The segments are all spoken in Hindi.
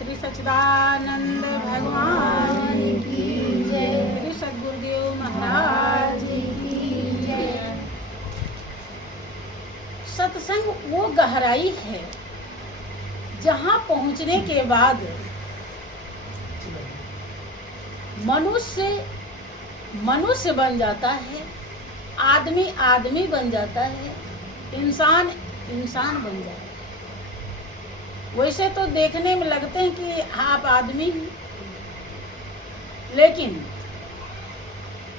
श्री सच्चिदानंद भगवान की जय। श्री सद्गुरुदेव महाराज की जय। सत्संग वो गहराई है जहाँ पहुँचने के बाद मनुष्य मनुष्य बन जाता है, आदमी आदमी बन जाता है, इंसान इंसान बन जाता है। वैसे तो देखने में लगते हैं कि आप आदमी हैं, लेकिन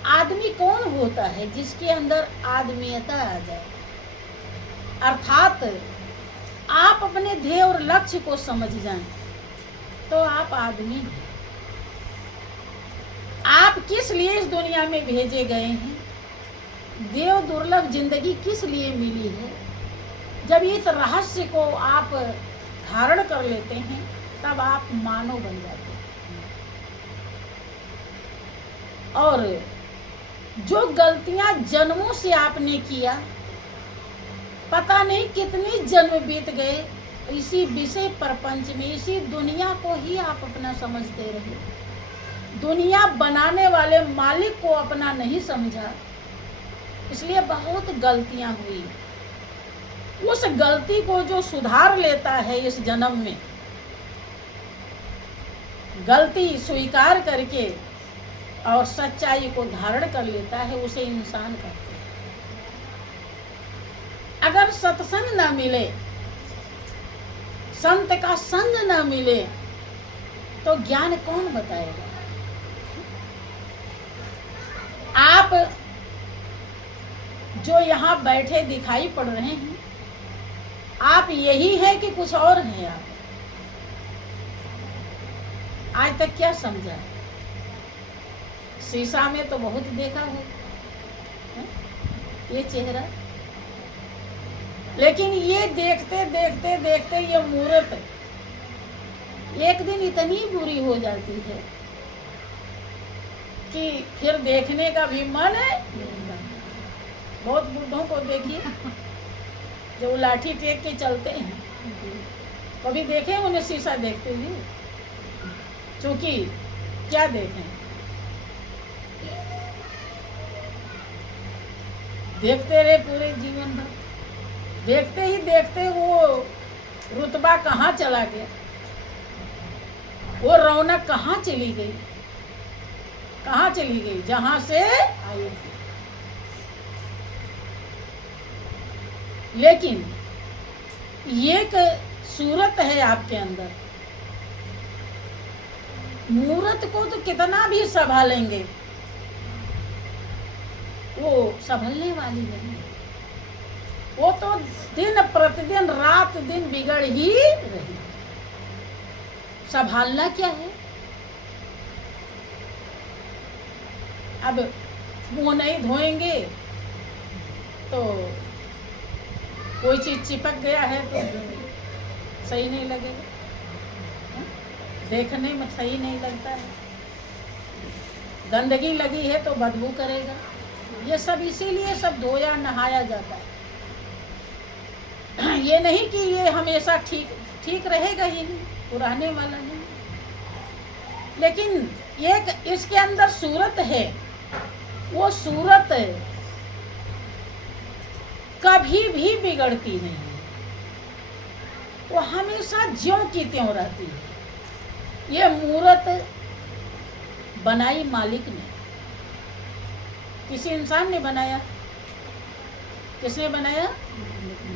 आदमी कौन होता है जिसके अंदर आदमीयता आ जाए, अर्थात आप अपने ध्येय और लक्ष्य को समझ जाएं तो आप आदमी हैं। आप किस लिए इस दुनिया में भेजे गए हैं, देव दुर्लभ जिंदगी किस लिए मिली है, जब इस रहस्य को आप धारण कर लेते हैं तब आप मानव बन जाते हैं। और जो गलतियां जन्मों से आपने किया, पता नहीं कितने जन्म बीत गए, इसी विषय प्रपंच में इसी दुनिया को ही आप अपना समझते रहे, दुनिया बनाने वाले मालिक को अपना नहीं समझा, इसलिए बहुत गलतियां हुई। उस गलती को जो सुधार लेता है इस जन्म में, गलती स्वीकार करके और सच्चाई को धारण कर लेता है, उसे इंसान कहते हैं। अगर सत्संग न मिले, संत का संग न मिले, तो ज्ञान कौन बताएगा। आप जो यहाँ बैठे दिखाई पड़ रहे हैं, आप यही है कि कुछ और हैं। आप आज तक क्या समझा? शीशा में तो बहुत देखा हो ये चेहरा, लेकिन ये देखते देखते देखते ये मूर्त एक दिन इतनी बुरी हो जाती है कि फिर देखने का भी मन है। बहुत बुढ़ों को देखिए जो लाठी टेक के चलते हैं, कभी देखे उन्हें शीशा देखते हुए? क्योंकि क्या देखें, देखते रहे पूरे जीवन भर, देखते ही देखते वो रुतबा कहाँ चला गया, वो रौनक कहाँ चली गई, कहाँ चली गई जहाँ से आई थी। लेकिन ये एक सूरत है आपके अंदर, मूरत को तो कितना भी संभालेंगे वो संभलने वाली नहीं, वो तो दिन प्रतिदिन रात दिन बिगड़ ही रही। संभालना क्या है? अब मुंह नहीं धोएंगे तो कोई चीज चिपक गया है तो सही नहीं लगेगा, देखने में सही नहीं लगता है, गंदगी लगी है तो बदबू करेगा। ये सब इसीलिए सब धोया नहाया जाता है। ये नहीं कि ये हमेशा ठीक रहेगा ही नहीं, पुराने वाला नहीं। लेकिन एक इसके अंदर सूरत है, वो सूरत कभी भी बिगड़ती नहीं है, वो हमेशा ज्यों की त्यों रहती है। ये मूरत बनाई मालिक ने, किसी इंसान ने बनाया? किसने बनाया?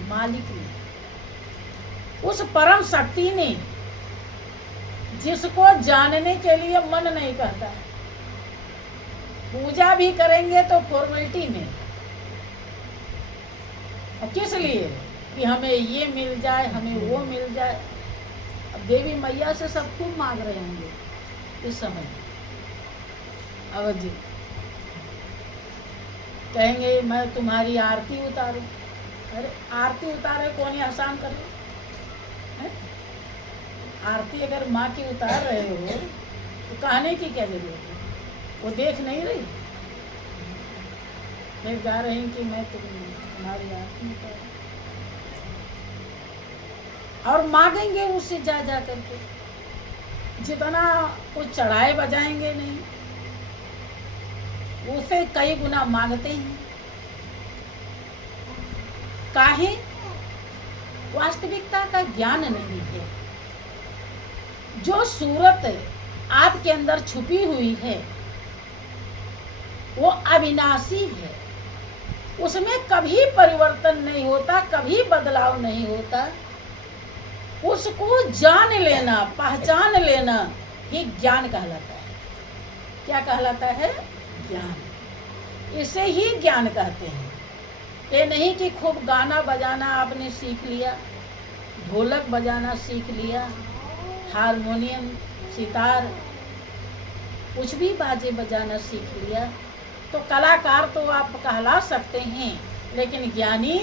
मालिक ने। उस परम शक्ति ने, जिसको जानने के लिए मन नहीं कहता है, पूजा भी करेंगे तो फॉर्मेलिटी में, और किस लिए? कि हमें ये मिल जाए, हमें वो मिल जाए। अब देवी मैया से सब खूब मांग रहे होंगे इस समय। अवध जी कहेंगे मैं तुम्हारी आरती उतारूं। अरे आरती उतारे कौन आसान कर रहे? आरती अगर माँ की उतार रहे हो तो कहने की क्या जरूरत है? वो देख नहीं रही, फिर गा रही कि मैं तुम्हारी आरती उतारूं, और मांगेंगे उससे जा करके। जितना कुछ चढ़ाए बजाएंगे नहीं, उसे कई गुना मांगते हैं। काहे? वास्तविकता का ज्ञान नहीं है। जो सूरत आपके अंदर छुपी हुई है वो अविनाशी है, उसमें कभी परिवर्तन नहीं होता, कभी बदलाव नहीं होता। उसको जान लेना, पहचान लेना ही ज्ञान कहलाता है। क्या कहलाता है? ज्ञान। इसे ही ज्ञान कहते हैं। ये नहीं कि खूब गाना बजाना आपने सीख लिया, ढोलक बजाना सीख लिया, हारमोनियम, सितार, कुछ भी बाजे बजाना सीख लिया तो कलाकार तो आप कहला सकते हैं, लेकिन ज्ञानी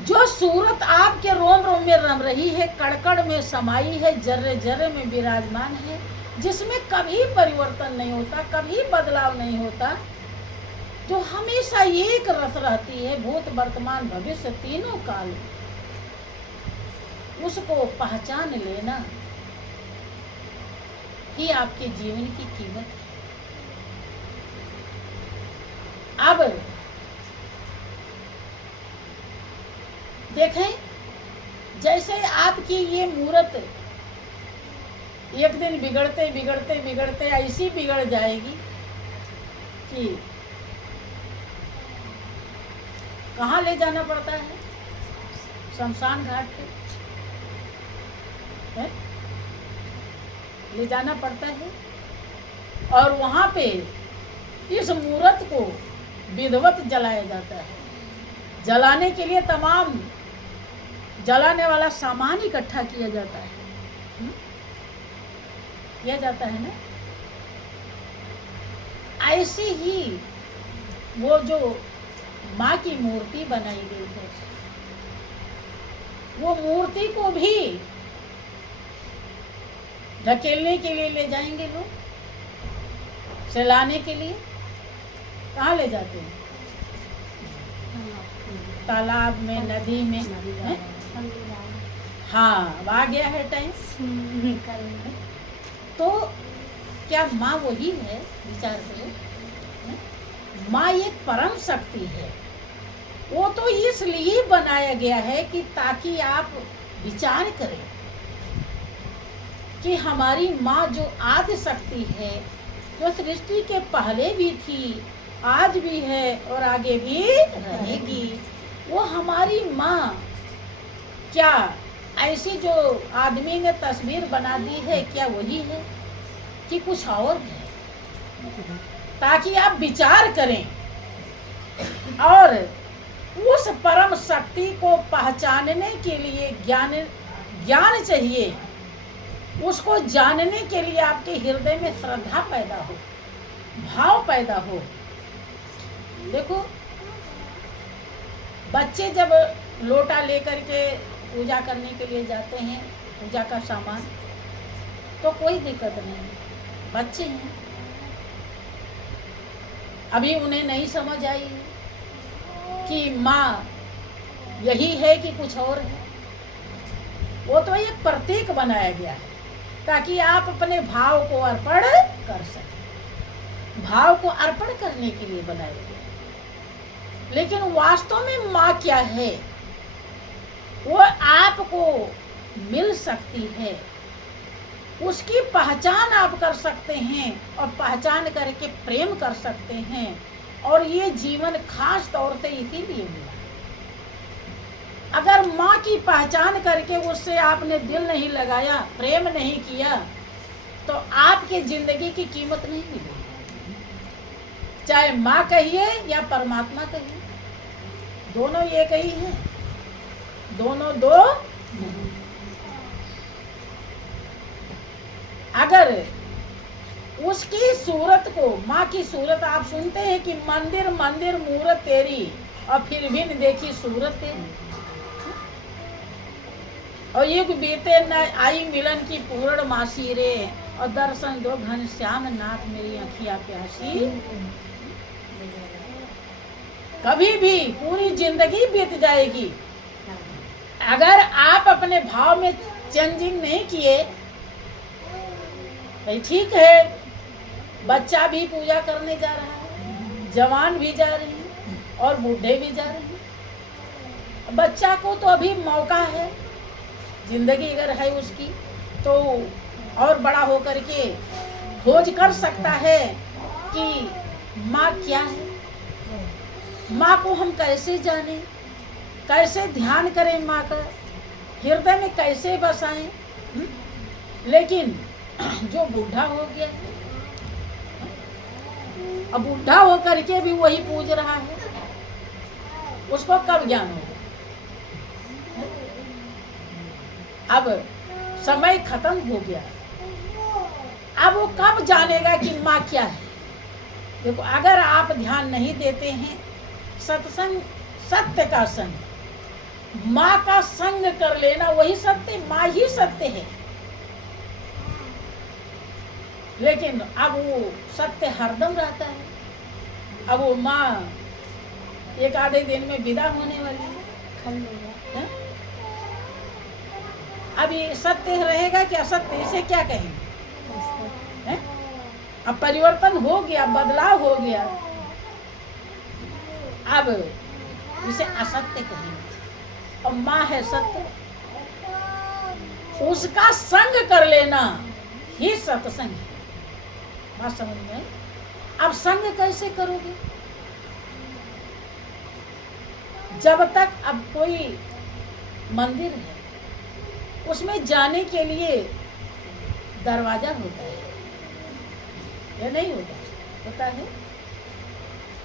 जो सूरत आपके रोम रोम में रम रही है, कड़कड़ में समाई है, जर्रे जर्रे में विराजमान है, जिसमें कभी परिवर्तन नहीं होता, कभी बदलाव नहीं होता, जो हमेशा एक रस रहती है, भूत वर्तमान भविष्य तीनों काल, उसको पहचान लेना ही आपके जीवन की कीमत है। अब देखें, जैसे आपकी ये मूर्त एक दिन बिगड़ते बिगड़ते बिगड़ते ऐसी बिगड़ जाएगी कि कहाँ ले जाना पड़ता है? शमशान घाट पे है? ले जाना पड़ता है। और वहाँ पे इस मूर्त को विधिवत जलाया जाता है। जलाने के लिए तमाम जलाने वाला सामान इकट्ठा किया जाता है, किया जाता है ना। ऐसे ही वो जो माँ की मूर्ति बनाई गई है, वो मूर्ति को भी ढकेलने के लिए ले जाएंगे लोग, सैलाने के लिए। कहाँ ले जाते हैं? तालाब में, नदी में है? हाँ, आ गया है टाइम। तो क्या माँ वही है? विचार करो। माँ एक परम शक्ति है। वो तो इसलिए बनाया गया है कि ताकि आप विचार करें कि हमारी माँ जो आदि शक्ति है, जो सृष्टि के पहले भी थी, आज भी है और आगे भी रहेगी, वो हमारी माँ क्या ऐसी जो आदमी ने तस्वीर बना दी है, क्या वही है कि कुछ और है? ताकि आप विचार करें और उस परम शक्ति को पहचानने के लिए ज्ञान चाहिए। उसको जानने के लिए आपके हृदय में श्रद्धा पैदा हो, भाव पैदा हो। देखो, बच्चे जब लोटा लेकर के पूजा करने के लिए जाते हैं, पूजा का सामान, तो कोई दिक्कत नहीं, बच्चे हैं, अभी उन्हें नहीं समझ आई कि माँ यही है कि कुछ और है। वो तो एक प्रतीक बनाया गया है ताकि आप अपने भाव को अर्पण कर सकें। भाव को अर्पण करने के लिए बनाया गया। लेकिन वास्तव में माँ क्या है, वो आपको मिल सकती है, उसकी पहचान आप कर सकते हैं और पहचान करके प्रेम कर सकते हैं। और ये जीवन खास तौर से इसीलिए मिला। अगर माँ की पहचान करके उससे आपने दिल नहीं लगाया, प्रेम नहीं किया, तो आपके जिंदगी की कीमत नहीं मिलेगी। चाहे माँ कहिए या परमात्मा कहिए, दोनों एक ही हैं, दोनों दो नहीं। अगर उसकी सूरत को, माँ की सूरत, आप सुनते हैं कि मंदिर मंदिर मूरत तेरी और फिर भी न देखी सूरत तेरी, और युग बीते न आई मिलन की पूर्ण मासी रे, और दर्शन दो घन श्याम नाथ मेरी अखियाँ प्यासी। कभी भी पूरी जिंदगी बीत जाएगी, अगर आप अपने अपने भाव में चेंजिंग नहीं किए, भाई ठीक है, बच्चा भी पूजा करने जा रहा है, जवान भी जा रहे हैं और बूढ़े भी जा रहे हैं। बच्चा को तो अभी मौका है, जिंदगी अगर है उसकी तो और बड़ा होकर के खोज कर सकता है कि माँ क्या है, माँ को हम कैसे जाने, कैसे ध्यान करें, माँ का हृदय में कैसे बसाएं। लेकिन जो बूढ़ा हो गया, अब बूढ़ा होकर के भी वही पूज रहा है, उसको कब ज्ञान होगा? अब समय खत्म हो गया, अब वो कब जानेगा कि माँ क्या है? देखो, अगर आप ध्यान नहीं देते हैं, सत्संग सत्य का संग, माँ का संग कर लेना वही सत्य, माँ ही सत्य है। लेकिन अब वो सत्य हरदम रहता है। अब वो माँ एक आधे दिन में विदा होने वाली है, अब ये सत्य रहेगा कि असत्य, इसे क्या कहेंगे? है? अब परिवर्तन हो गया, बदलाव हो गया, अब इसे असत्य कहेंगे। और माँ है सत्य, उसका संग कर लेना ही सत्संग है। बात समझ में आई? अब संग कैसे करोगे? जब तक अब कोई मंदिर है, उसमें जाने के लिए दरवाजा होता है या नहीं होता? होता है।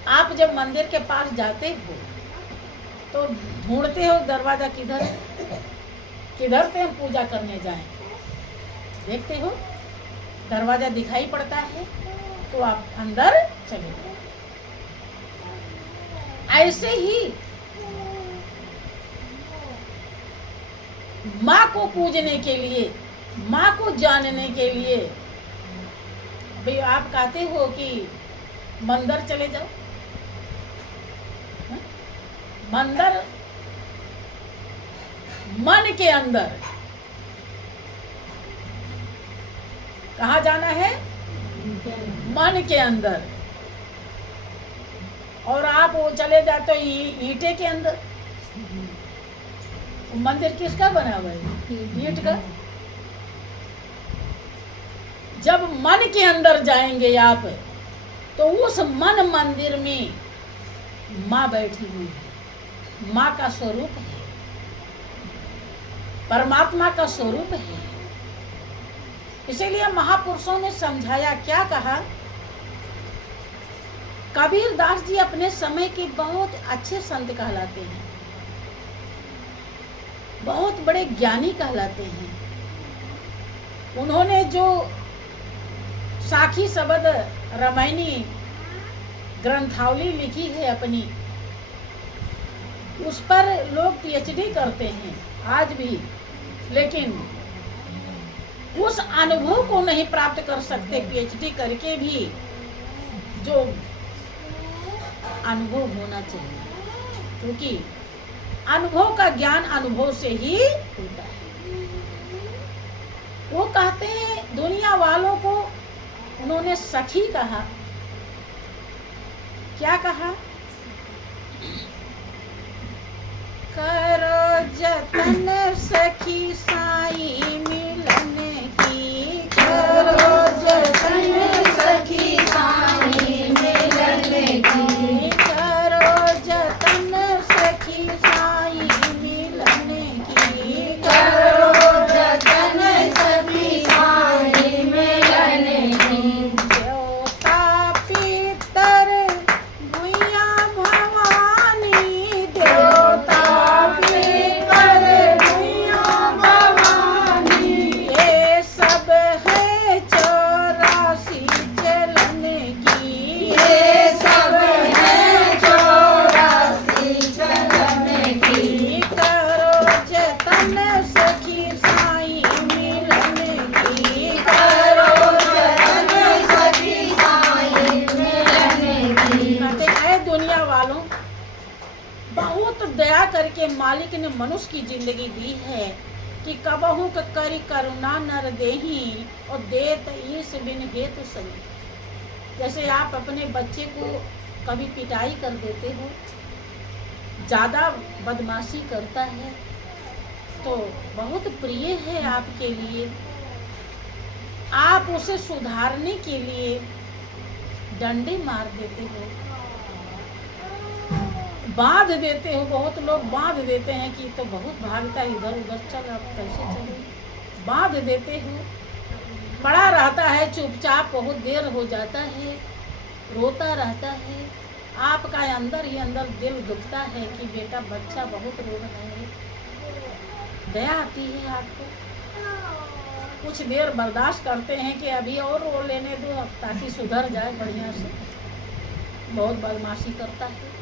आप जब मंदिर के पास जाते हो तो ढूंढते हो दरवाजा किधर है, किधर से हम पूजा करने जाएं। देखते हो दरवाजा दिखाई पड़ता है तो आप अंदर चले जाओ। ऐसे ही माँ को पूजने के लिए, माँ को जानने के लिए, भाई आप कहते हो कि मंदिर चले जाओ। मंदिर मन के अंदर, कहाँ जाना है? मन के अंदर। और आप वो चले जाते हो ईंटे के अंदर। मंदिर किसका बना हुआ है? ईंट का। जब मन के अंदर जाएंगे आप तो उस मन मंदिर में माँ बैठी हुई है, माँ का स्वरूप है, परमात्मा का स्वरूप है। इसीलिए महापुरुषों ने समझाया, क्या कहा? कबीर दास जी अपने समय के बहुत अच्छे संत कहलाते हैं, बहुत बड़े ज्ञानी कहलाते हैं। उन्होंने जो साखी शब्द रामायणी ग्रंथावली लिखी है अपनी, उस पर लोग पीएचडी करते हैं आज भी, लेकिन उस अनुभव को नहीं प्राप्त कर सकते पीएचडी करके भी, जो अनुभव होना चाहिए। क्योंकि अनुभव का ज्ञान अनुभव से ही होता है। वो कहते हैं दुनिया वालों को, उन्होंने सखी कहा। क्या कहा? करो जतन सखी साई मिलने की, करो जतन सखी साई मिलने की, करो जतन सखी साई मिलने की, करो जतन सखी साई मिलने की। देवता पितर भुइया भवानी, देवता पितर भुइया भवानी, ये सब है 84 चलने की, ये सब है 84 चलने की। करो जतन सखी साई मिलने की, करो जतन सखी साई मिलने की। कहते हैं दुनिया वालों, बहुत दया करके मालिक ने मनुष्य की जिंदगी दी है, कि कबहू क करी करुणा नर देही और देत ईस बिन हेतु सही। जैसे आप अपने बच्चे को कभी पिटाई कर देते हो, ज़्यादा बदमाशी करता है तो बहुत प्रिय है आपके लिए, आप उसे सुधारने के लिए डंडे मार देते हो, बांध देते हो। बहुत लोग बांध देते हैं कि तो बहुत भागता है इधर उधर, चल अब कैसे चले, बांध देते हो। पड़ा रहता है चुपचाप, बहुत देर हो जाता है, रोता रहता है, आपका अंदर ही अंदर दिल दुखता है कि बेटा बच्चा बहुत रो रहा है, दया आती है आपको। कुछ देर बर्दाश्त करते हैं कि अभी और रो लेने दो ताकि सुधर जाए बढ़िया से, बहुत बदमाशी करता है।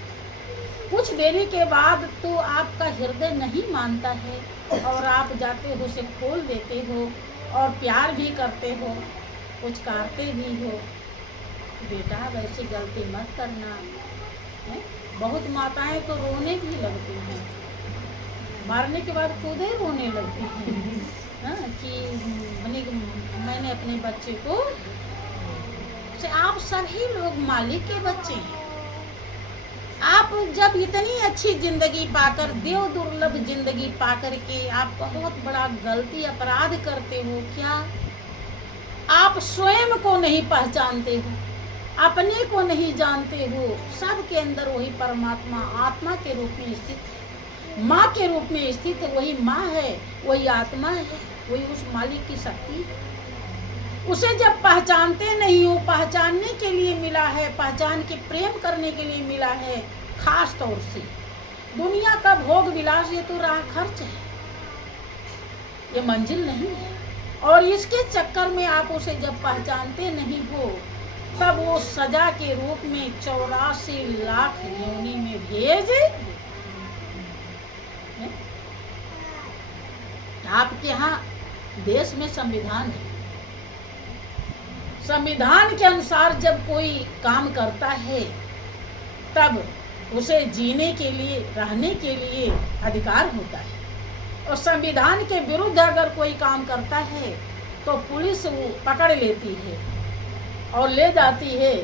कुछ देरी के बाद तो आपका हृदय नहीं मानता है और आप जाते हो उसे खोल देते हो और प्यार भी करते हो, कुछ करते भी हो, बेटा वैसे गलती मत करना है। बहुत माताएं तो रोने भी लगती हैं, मारने के बाद खुद ही रोने लगती हैं। हाँ, कि मैंने अपने बच्चे को, आप सभी लोग मालिक के बच्चे हैं। आप जब इतनी अच्छी जिंदगी पाकर, देव दुर्लभ जिंदगी पाकर के आप बहुत बड़ा गलती अपराध करते हो क्या? आप स्वयं को नहीं पहचानते हो, अपने को नहीं जानते हो। सब के अंदर वही परमात्मा आत्मा के रूप में स्थित है, माँ के रूप में स्थित है। वही माँ है, वही आत्मा है, वही उस मालिक की शक्ति है। उसे जब पहचानते नहीं हो, पहचानने के लिए मिला है, पहचान के प्रेम करने के लिए मिला है। खास तौर से दुनिया का भोग विलास ये तो राह खर्च है, ये मंजिल नहीं है। और इसके चक्कर में आप उसे जब पहचानते नहीं हो, तब वो सजा के रूप में 84 लाख योनि में भेज। आपके यहाँ देश में संविधान है, संविधान के अनुसार जब कोई काम करता है तब उसे जीने के लिए, रहने के लिए अधिकार होता है। और संविधान के विरुद्ध अगर कोई काम करता है तो पुलिस वो पकड़ लेती है और ले जाती है,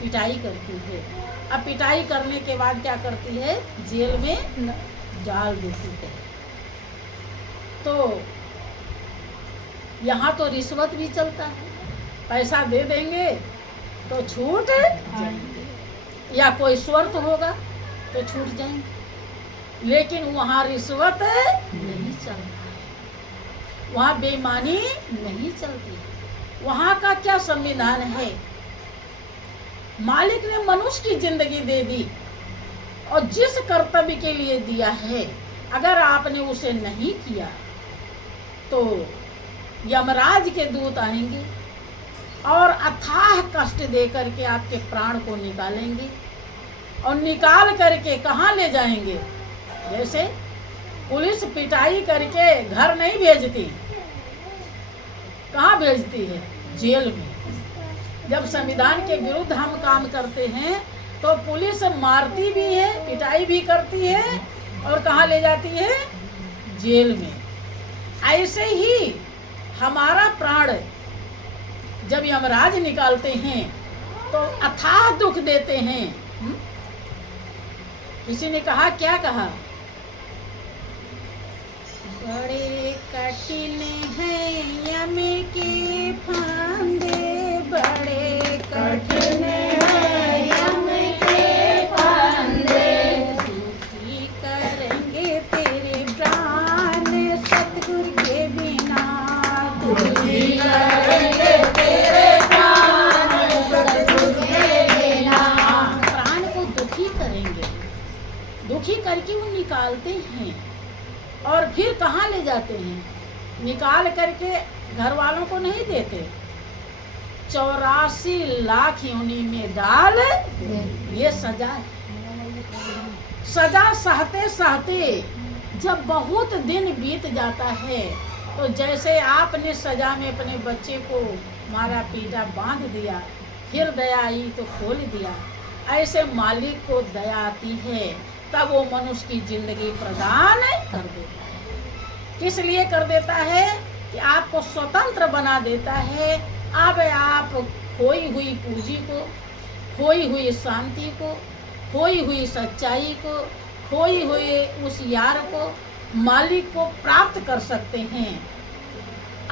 पिटाई करती है। अब पिटाई करने के बाद क्या करती है? जेल में डाल देती है। तो यहाँ तो रिश्वत भी चलता है, पैसा दे देंगे तो छूट जाएंगे, या कोई शर्त होगा तो छूट जाएंगे। लेकिन वहाँ रिश्वत नहीं चलता है, वहाँ बेईमानी नहीं चलती। वहाँ का क्या संविधान है? मालिक ने मनुष्य की जिंदगी दे दी और जिस कर्तव्य के लिए दिया है, अगर आपने उसे नहीं किया तो यमराज के दूत आएंगे और अथाह कष्ट दे करके आपके प्राण को निकालेंगे। और निकाल करके कहाँ ले जाएंगे? जैसे पुलिस पिटाई करके घर नहीं भेजती, कहाँ भेजती है? जेल में। जब संविधान के विरुद्ध हम काम करते हैं तो पुलिस मारती भी है, पिटाई भी करती है और कहाँ ले जाती है? जेल में। ऐसे ही हमारा प्राण जब यमराज निकालते हैं तो अथाह दुख देते हैं। किसी ने कहा, क्या कहा? बड़े कठिन हैं यम के फंदे, बड़े कठिन हैं यम के फंदे, दुखी करेंगे तेरे प्राण सतगुरु के बिना, दुखी करेंगे तेरे प्राण सतगुरु के बिना। प्राण को दुखी करेंगे, दुखी करके वो निकालते हैं और फिर कहाँ ले जाते हैं? निकाल करके घर वालों को नहीं देते, 84 लाख योनि में डाल। ये सजा है। सजा सहते सहते जब बहुत दिन बीत जाता है तो जैसे आपने सजा में अपने बच्चे को मारा पीटा बांध दिया, फिर दया आई तो खोल दिया, ऐसे मालिक को दया आती है, तब वो मनुष्य की जिंदगी प्रदान कर देता है। इसलिए कर देता है कि आपको स्वतंत्र बना देता है। अब आप खोई हुई पूंजी को, खोई हुई शांति को, खोई हुई सच्चाई को, खोई हुए उस यार को, मालिक को प्राप्त कर सकते हैं।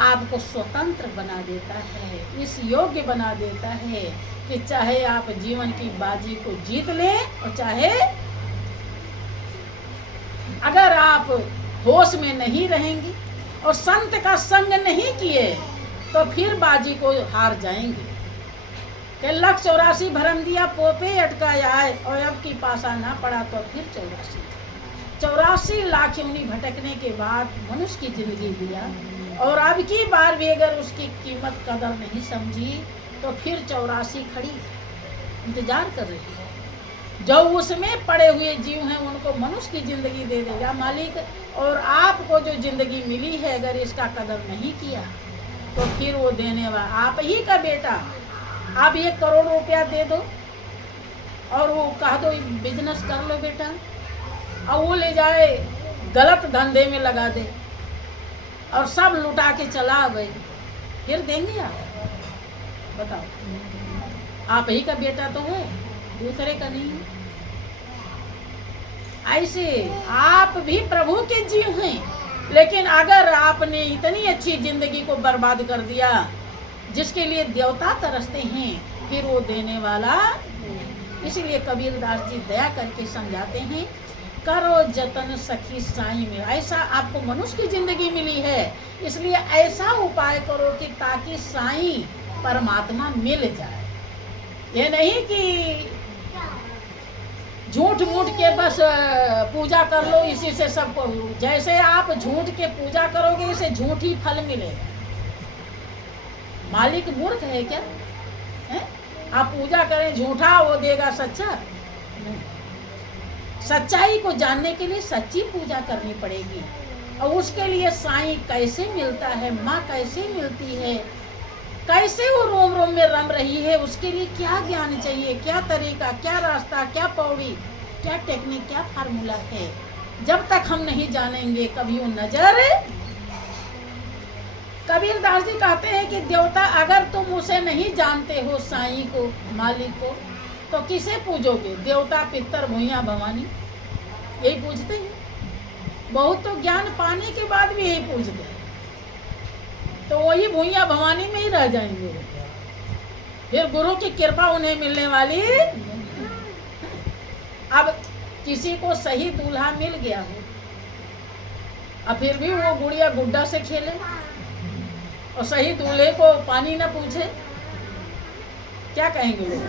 आपको स्वतंत्र बना देता है, इस योग्य बना देता है कि चाहे आप जीवन की बाजी को जीत लें और चाहे अगर आप होश में नहीं रहेंगे और संत का संग नहीं किए तो फिर बाजी को हार जाएंगे। कि 1,84 भरम दिया पोपे अटकाया आए और अब की पासा ना पड़ा तो फिर 84 लाख योनि भटकने के बाद मनुष्य की जिंदगी दिया और अब की बार भी अगर उसकी कीमत कदर नहीं समझी तो फिर 84 खड़ी इंतजार कर रही है। जो उसमें पड़े हुए जीव हैं उनको मनुष्य की जिंदगी दे देगा मालिक, और आपको जो जिंदगी मिली है अगर इसका कदर नहीं किया तो फिर वो देने वाला आप ही का बेटा। आप 1 करोड़ रुपया दे दो और वो कह दो बिजनेस कर लो बेटा, और वो ले जाए गलत धंधे में लगा दे और सब लुटा के चला गए, फिर देंगे आप? बताओ। आप ही का बेटा तो है, दूसरे का नहीं है। ऐसे आप भी प्रभु के जीव हैं, लेकिन अगर आपने इतनी अच्छी जिंदगी को बर्बाद कर दिया जिसके लिए देवता तरसते हैं, फिर वो देने वाला। इसलिए कबीरदास जी दया करके समझाते हैं, करो जतन सखी साईं में। ऐसा आपको मनुष्य की जिंदगी मिली है, इसलिए ऐसा उपाय करो कि ताकि साईं परमात्मा मिल जाए। ये नहीं कि झूठ मूठ के बस पूजा कर लो इसी से सबको। जैसे आप झूठ के पूजा करोगे इसे झूठ ही फल मिलेगा। मालिक मूर्ख है क्या है? आप पूजा करें झूठा वो देगा सच्चा नहीं। सच्चाई को जानने के लिए सच्ची पूजा करनी पड़ेगी, और उसके लिए साईं कैसे मिलता है, माँ कैसे मिलती है, कैसे वो रोम रोम में रम रही है, उसके लिए क्या ज्ञान चाहिए, क्या तरीका, क्या रास्ता, क्या पौड़ी, क्या टेक्निक, क्या फार्मूला है। जब तक हम नहीं जानेंगे कभी वो नजर। कबीरदास जी कहते हैं कि देवता अगर तुम उसे नहीं जानते हो साईं को, मालिक को, तो किसे पूजोगे? देवता पितर भुइया भवानी यही पूजते हैं। बहुत तो ज्ञान पाने के बाद भी यही पूजते हैं, तो वही भुइया भवानी में ही रह जाएंगे। फिर गुरु की कृपा उन्हें मिलने वाली। अब किसी को सही दूल्हा मिल गया हो अब फिर भी वो गुड़िया गुड्डा से खेले और सही दूल्हे को पानी न पूछे, क्या कहेंगे लोग?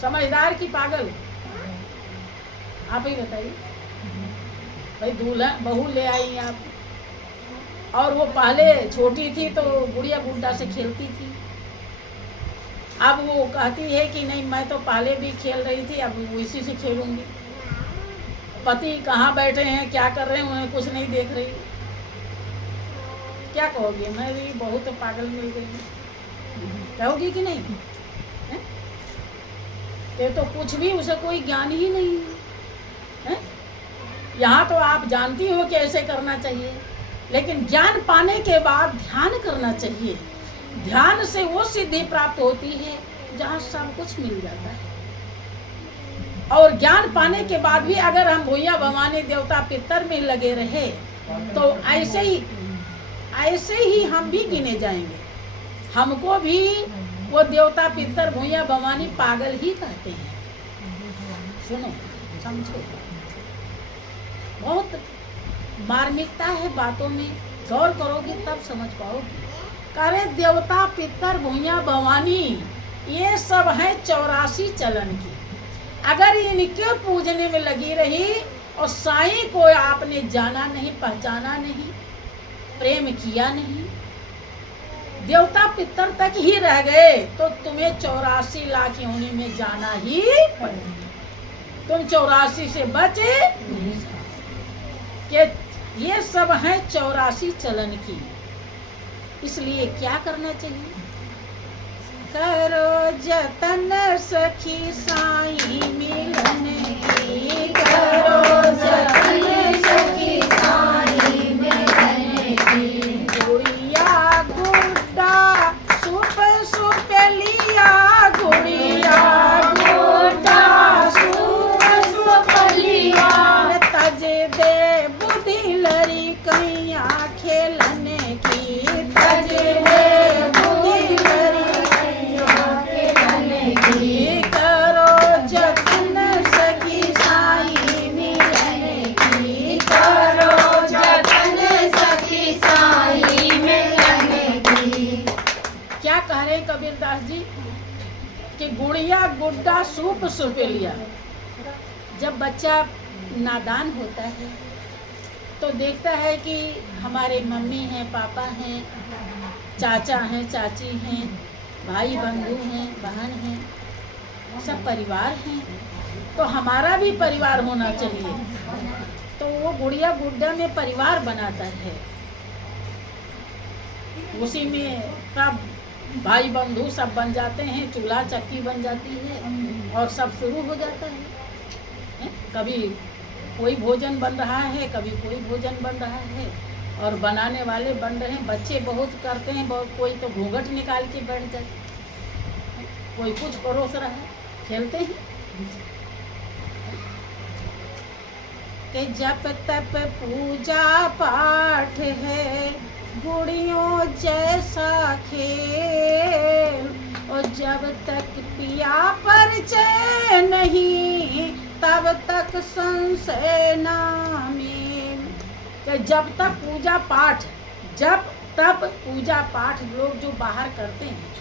समझदार की पागल? आप ही बताइए। भाई दूल्हा बहू ले आई आप, और वो पहले छोटी थी तो गुड़िया गुड्डा से खेलती थी, अब वो कहती है कि नहीं मैं तो पहले भी खेल रही थी, अब वो इसी से खेलूंगी। पति कहाँ बैठे हैं, क्या कर रहे हैं, उन्हें कुछ नहीं देख रही। क्या कहोगे? मैं भी बहुत पागल मिल गई, कहोगी कि नहीं? ये तो कुछ भी उसे कोई ज्ञान ही नहीं है। यहाँ तो आप जानती हो कि ऐसे करना चाहिए, लेकिन ज्ञान पाने के बाद ध्यान करना चाहिए। ध्यान से वो सिद्धि प्राप्त होती है जहाँ सब कुछ मिल जाता है। और ज्ञान पाने के बाद भी अगर हम भुइया भवानी देवता पितर में लगे रहे तो ऐसे ही हम भी गिने जाएंगे। हमको भी वो देवता पितर भुइया भवानी पागल ही कहते हैं। सुनो, समझो, बहुत मार्मिकता है बातों में, गौर करोगी तब समझ पाओगी। करे देवता पितर भुइया भवानी ये सब है 84 चलन की। अगर इनके पूजने में लगी रही और साईं को आपने जाना नहीं, पहचाना नहीं, प्रेम किया नहीं, देवता पितर तक ही रह गए तो तुम्हें 84 लाख योनि में जाना ही पड़ेगा। तुम 84 से बचे नहीं सकते। ये सब है 84 चलन की। इसलिए क्या करना चाहिए? करो जतन सखी साईं मिलन की, करो जतन सखी साईं मिलन कि गुड़िया गुड्डा सूप सुपेलिया। जब बच्चा नादान होता है तो देखता है कि हमारे मम्मी हैं, पापा हैं, चाचा हैं, चाची हैं, भाई बंधु हैं, बहन हैं, सब परिवार हैं, तो हमारा भी परिवार होना चाहिए। तो वो गुड़िया गुड्डा में परिवार बनाता है, उसी में सब भाई बंधु सब बन जाते हैं, चूल्हा चक्की बन जाती है और सब शुरू हो जाता है। कभी कोई भोजन बन रहा है, कभी कोई भोजन बन रहा है, और बनाने वाले बन रहे हैं। बच्चे बहुत करते हैं, कोई तो घूंघट निकाल के बैठ जाए, कोई कुछ परोस रहा है, खेलते हैं। कि जब तक पूजा पाठ है गुड़ियों जैसा खेल, और जब तक पिया परिचय नहीं तब तक संशय ना मेल। कि जब तक पूजा पाठ, जब तक पूजा पाठ लोग जो बाहर करते हैं,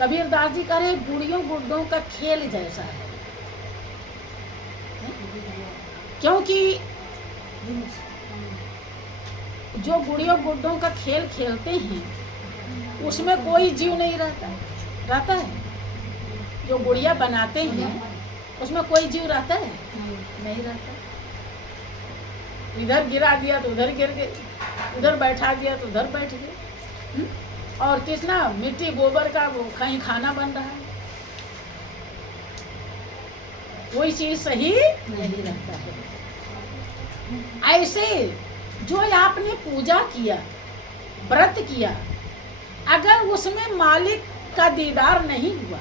कबीरदास जी कह रहे गुड़ियों गुड्डों का खेल जैसा है। क्योंकि जो गुड़ियों गुड्डों का खेल खेलते हैं उसमें कोई जीव नहीं रहता है। जो गुड़िया बनाते हैं उसमें कोई जीव रहता है? नहीं रहता। इधर गिरा दिया तो उधर गिर गए, उधर बैठा दिया तो उधर बैठ गए। और कितना मिट्टी गोबर का कहीं खाना बन रहा है, कोई चीज सही नहीं रहता है। ऐसे जो आपने पूजा किया, व्रत किया, अगर उसमें मालिक का दीदार नहीं हुआ,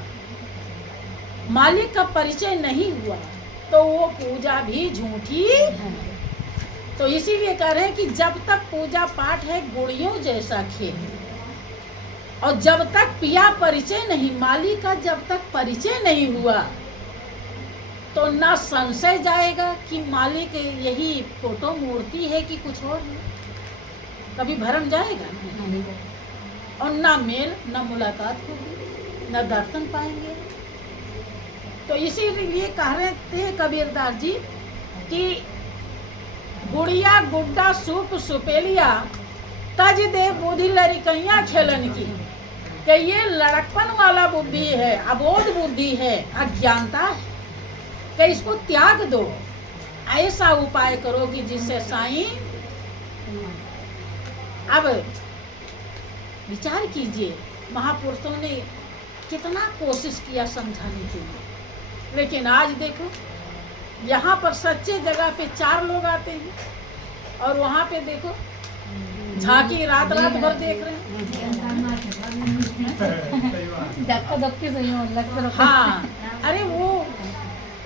मालिक का परिचय नहीं हुआ, तो वो पूजा भी झूठी है। तो इसीलिए कह रहे हैं कि जब तक पूजा पाठ है गुड़ियों जैसा खेल, और जब तक पिया परिचय नहीं, मालिक का जब तक परिचय नहीं हुआ, तो ना संशय जाएगा कि मालिक यही फोटो मूर्ति है कि कुछ और है। कभी भरम जाएगा नहीं, और ना मेल, ना मुलाकात होगी, ना दर्शन पाएंगे। तो इसीलिए कह रहे थे कबीरदास जी कि गुड़िया गुड्डा सूप सुपेलिया, तज दे बुद्धि लड़कैया खेलन की। कि ये लड़कपन वाला बुद्धि है, अबोध बुद्धि है, अज्ञानता है, कि इसको त्याग दो। ऐसा उपाय करो कि जिससे साईं, अब विचार कीजिए, महापुरुषों ने कितना कोशिश किया समझाने के लिए, लेकिन आज देखो यहाँ पर सच्चे जगह पे 4 लोग आते हैं, और वहाँ पे देखो झांकी रात रात भर देख रहे हैं। हाँ, अरे वो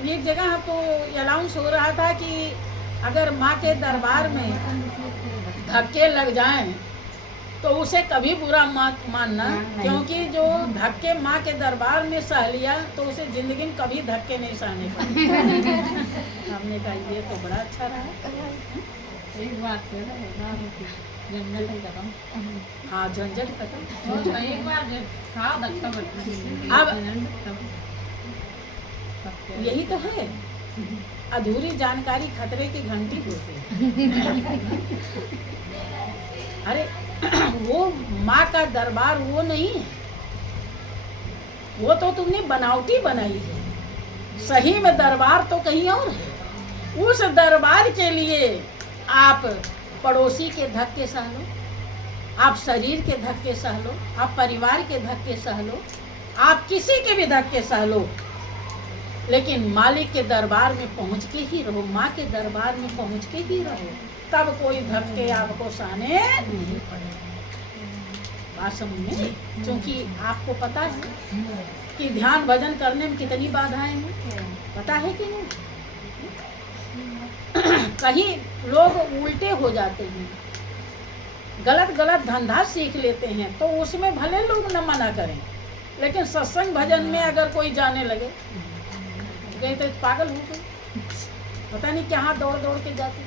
एक जगह तो अनाउंस हो रहा था कि अगर माँ के दरबार में धक्के लग जाएं तो उसे कभी बुरा मत मानना, क्योंकि जो धक्के माँ के दरबार में सह लिया तो उसे जिंदगी में कभी धक्के नहीं सहने पड़े। हमने कहा ये तो बड़ा अच्छा रहा। एक बार से झंझट खत्म। हाँ, झंझट खत्म। एक बार अब यही तो है, अधूरी जानकारी खतरे की घंटी होती है। अरे वो माँ का दरबार वो नहीं है, वो तो तुमने बनावटी बनाई है। सही में दरबार तो कहीं और है। उस दरबार के लिए आप पड़ोसी के धक्के सह लो, आप शरीर के धक्के सह लो, आप परिवार के धक्के सह लो, आप किसी के भी धक्के सह लो, लेकिन मालिक के दरबार में पहुंच के ही रहो, माँ के दरबार में पहुंच के ही रहो, तब कोई धक्के आपको सहने नहीं पड़े। बात समझ में? क्योंकि आपको पता है कि ध्यान भजन करने में कितनी बाधाएं हैं, पता है कि नहीं? कहीं लोग उल्टे हो जाते हैं, गलत गलत धंधा सीख लेते हैं, तो उसमें भले लोग न मना करें, लेकिन सत्संग भजन में अगर कोई जाने लगे गए तो पागल हो गए, पता नहीं कहाँ दौड़ दौड़ के जाते,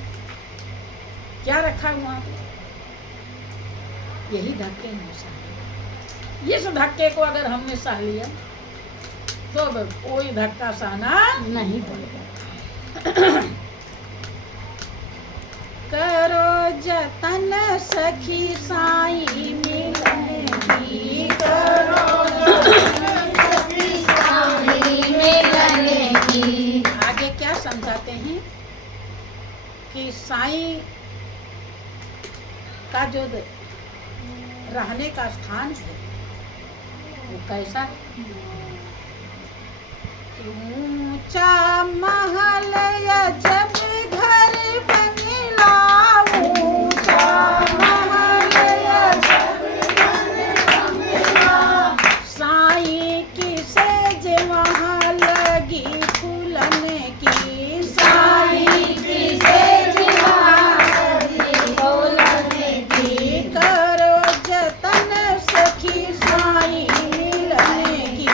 क्या रखा है वहाँ पे। यही धक्के नहीं सह, इस धक्के को अगर हमने सह लिया तो अब कोई धक्का सहना नहीं पड़ेगा। करो जतन सखी साईं मिलन की, करो सखी साईं मिलन की। आगे क्या समझाते हैं कि साईं का जो रहने का स्थान है वो कैसा है? ऊंचा महल अजब घर बंगला, ऊंचा महल अजब घर बंगला, साईं की सेज वहाँ लगी फूलन की, साईं की सेज वहाँ लगी फूलन की, करो जतन सखी साईं मिलन की,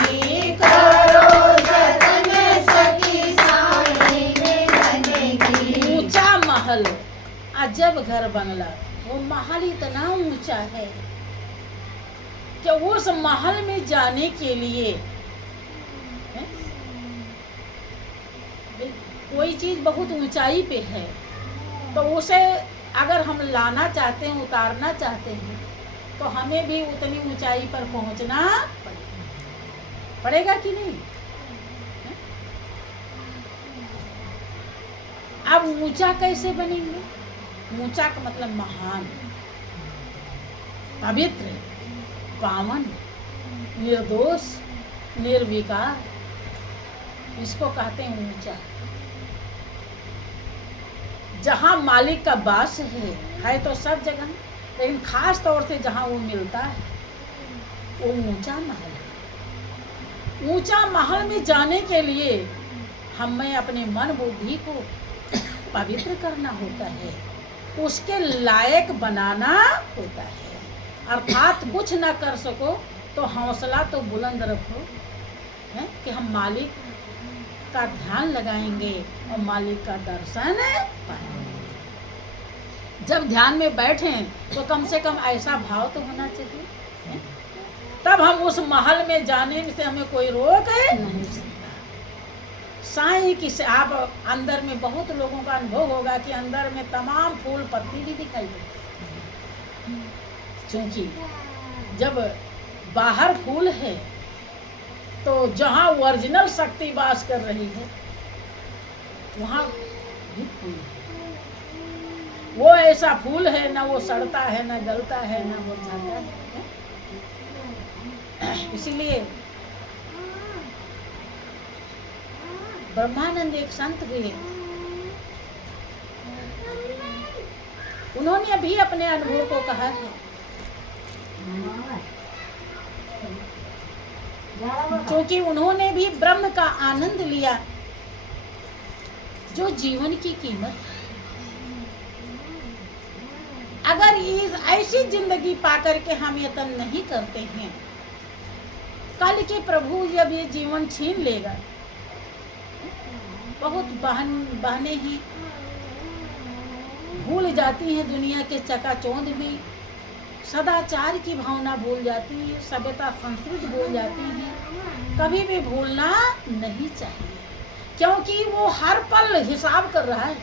करो जतन सखी साईं मिलन की। ऊंचा महल अजब घर बंगला, वो महल इतना ऊंचा है कि उस महल में जाने के लिए हैं? कोई चीज बहुत ऊंचाई पे है तो उसे अगर हम लाना चाहते हैं, उतारना चाहते हैं, तो हमें भी उतनी ऊंचाई पर पहुंचना पड़ेगा कि नहीं? हैं? अब ऊंचा कैसे बनेंगे? ऊंचा का मतलब महान, पवित्र, पावन, निर्दोष, निर्विकार, इसको कहते हैं ऊंचा। जहाँ मालिक का वास है तो सब जगह, लेकिन खास तौर से जहाँ वो मिलता है वो ऊंचा महल है। ऊंचा महल में जाने के लिए हमें अपने मन बुद्धि को पवित्र करना होता है, उसके लायक बनाना होता है। अर्थात कुछ ना कर सको तो हौसला तो बुलंद रखो है कि हम मालिक का ध्यान लगाएंगे और मालिक का दर्शन पाएंगे। जब ध्यान में बैठे तो कम से कम ऐसा भाव तो होना चाहिए है? तब हम उस महल में जाने से हमें कोई रोक नहीं सकता। साईं की से आप अंदर में बहुत लोगों का अनुभव होगा कि अंदर में तमाम फूल पत्ती भी दिखाई देती है, क्योंकि जब बाहर फूल है तो जहाँ ओरिजिनल शक्ति वास कर रही है वहाँ भी फूल है। वो ऐसा फूल है, ना वो सड़ता है, ना गलता है, ना वो जाता है। इसीलिए ब्रह्मानंद एक संत हुए, उन्होंने अभी अपने अनुभव को कहा है, क्योंकि उन्होंने भी ब्रह्म का आनंद लिया जो जीवन की कीमत है। अगर इस ऐसी जिंदगी पाकर के हम यत्न नहीं करते हैं, कल के प्रभु जब ये जीवन छीन लेगा, बहुत बहने ही भूल जाती हैं, दुनिया के चकाचौंध में सदाचार की भावना भूल जाती है, सभ्यता संस्कृति भूल जाती है। कभी भी भूलना नहीं चाहिए, क्योंकि वो हर पल हिसाब कर रहा है,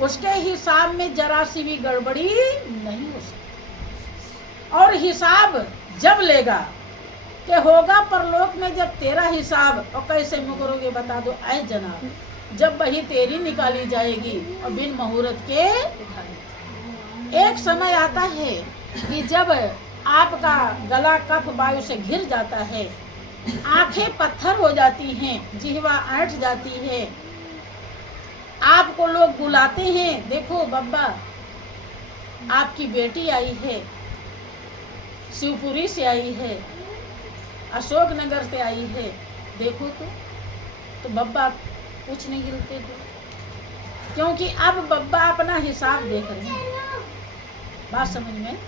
उसके हिसाब में जरा सी भी गड़बड़ी नहीं हो सकती। और हिसाब जब लेगा कि होगा परलोक में, जब तेरा हिसाब और कैसे मुकरोगे बता दो ऐ जनाब, जब वही तेरी निकाली जाएगी और बिन मुहूर्त के एक समय आता है कि जब आपका गला कफ वायु से घिर जाता है, आंखें पत्थर हो जाती हैं, जिह्वा ऐंठ जाती है, आपको लोग बुलाते हैं, देखो बब्बा आपकी बेटी आई है, शिवपुरी से आई है, अशोक नगर से आई है, देखो तो बब्बा कुछ नहीं गिलते हो, क्योंकि अब बब्बा अपना हिसाब देख रहे हैं। बात समझ में?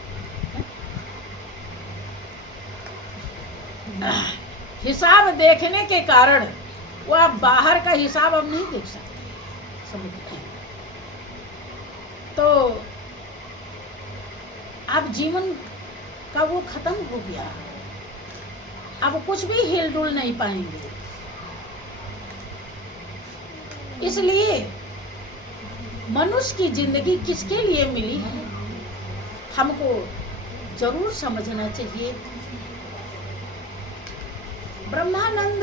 हिसाब देखने के कारण वो आप बाहर का हिसाब अब नहीं देख सकते, समझ गए? तो अब जीवन का वो खत्म हो गया, अब कुछ भी हिल डुल नहीं पाएंगे। इसलिए मनुष्य की जिंदगी किसके लिए मिली है, हमको जरूर समझना चाहिए। ब्रह्मानंद